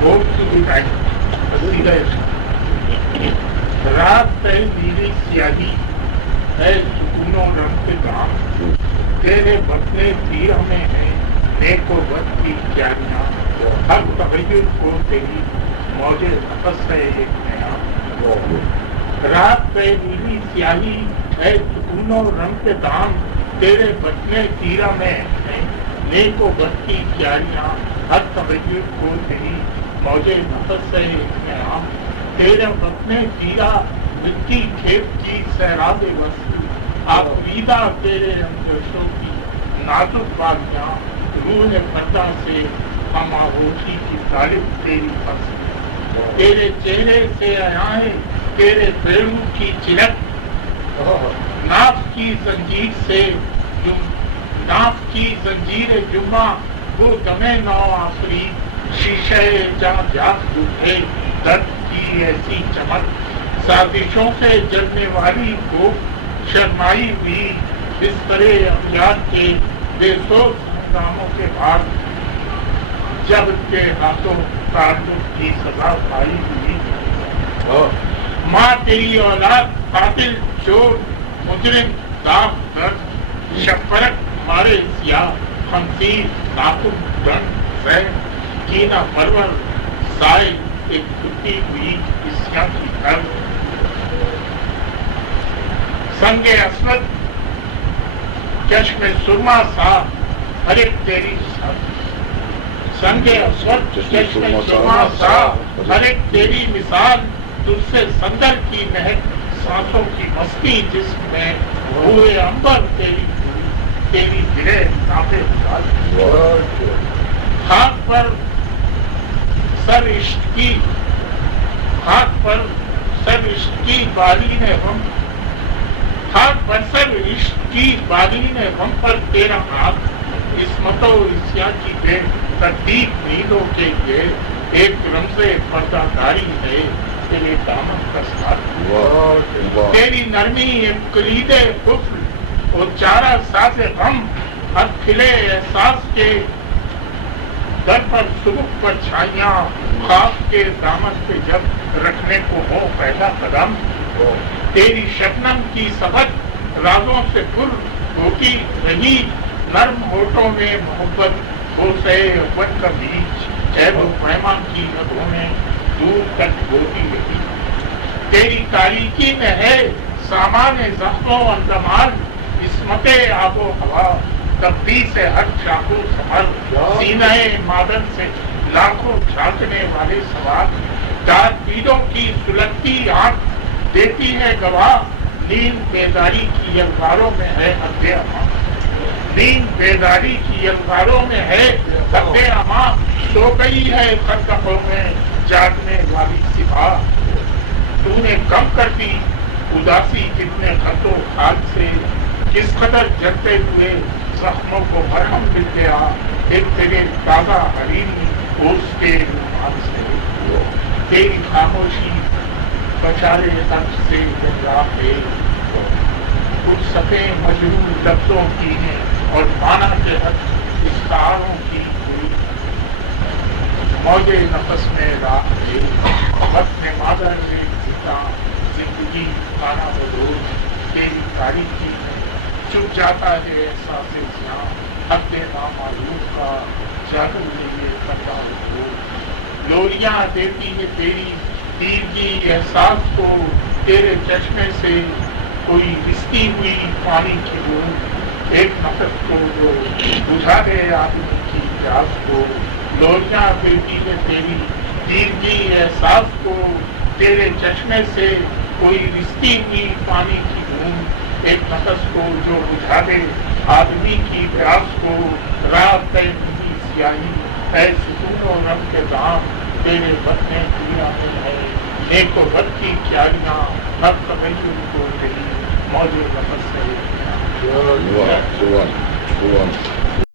hope to be right. रात है नीली स्याही है सुकूनों रंग के दाम, तेरे बदले तीर में है नेको बद की क्यारियां, हर तगैयुर को तेरी मौजे नफस है एक नया। रात पे नीली स्याही है सुकूनों रंग के दाम, तेरे बदले तीरा में है नेको बद की क्यारियां, हर तगैयुर को तेरी मौजे नफस है एक नया। तेरे बदले तीरा मिट्टी खेत की सहराबे बस, आफरीदा तेरे अंदर्शों की नाजुक बालियां, रूह पर्दा से हम आगोशी की तारीफ तेरी बस। तेरे चेहरे से आए तेरे पेड़ू की चिलक, नाफ की जंजीर से नाफ की जंजीर जुम्मा, वो दमे नौ आफरी शीशे जहाँ जाग उठे दर्द की ऐसी चमक, साजिशों से जलने वाली को शर्माई हुई बिस्तरे अमजाद के बेसोच हंगामों के बाद, जब के हाथों ताल्लुक की सजा पाई हुई। माँ तेरी औलाद कातिल चोर मुजरिम दाग दर्द शफरत मारे सियाह खंसीर नाखुन दंड सह कीना परवर साए एक टूटी हुई किस्या की घर, संगे असवद चश्म सुरमा सा हर एक तेरी संगे असवद चश्म सुरमा सा हर एक तेरी मिसाल, तुझसे संदर की महक सांसों की मस्ती जिसमें हुए अंबर तेरी दिले नापे हाथ पर सर इश्क की हाथ पर सर इश्क की बाली ने हम हाथ पर सर इश्क की बाली ने हम पर तेरा हाथ, इसमतो इस्या की बे तरतीब नींदों के लिए एक रमज़े पर्दादारी है तेरे दामन का साथ। तेरी नरमी कलीदे कुफ्र और चारा साज़े गम, हर खिले एहसास के दर पर सुबह पर छाइयां, ख्वाब के दामन पे जब रखने को हो पहला कदम, तेरी शबनम की सबक राजों से पुर होती रही, नर्म होठों में मोहब्बत हो से अव्वल का बीज, ऐब पैमा की नगों में दूर तक होती रही। तेरी तारीकी में है सामान ज़ख्मों अंदमान, इसमते आबो हवा तब्दी से हर चाकू समर, सीनाए मादन से लाखों झांकने वाले सवार, दादपीदों की सुलगती आंख देती है गवाह, नींद बेदारी की अलवारों में है हद्दे अमा, नींद बेदारी की अलवारों में है हद्दे अमा, सो गई है खतकों में जागने वाली सिपा, तूने कम कर दी उदासी कितने खतों खाल से, किस कदर जलते हुए जख्मों को मरहम मिल गया एक तेरे ताज़ा हरीनी ओस के रुमाल से। तेरी खामोशी बचारे तक से है कुछ सफ़े मजरूर लफ्ज़ों की है और माना के हद इस्तारों की हुई, मौजे नफस में राह है अपने मादर में जीता जिंदगी खाना बदोज, तेरी तारीखी चुप जाता है एहसास ज़ियां, हक़-ए नामालूम का जागर लिए करता हो, लोरियां देती है तेरी तीरगी एहसास को, तेरे चश्मे से कोई रिश्ती हुई पानी की बूंद, एक नफस को जो बुझा दे आदमी की प्यास को, लोरियां देती है तेरी तीरगी एहसास को, तेरे चश्मे से कोई रिश्ती हुई पानी की बूंद, एक नफस को जो बुझा दे आदमी की प्यास को, रात तय नहीं स्याही है सुकूनों रंग के दाम, तेरे बदने दुनिया में है नेको बद की क्यारियां, हर तगैयुर को तेरी मौजे नफस है।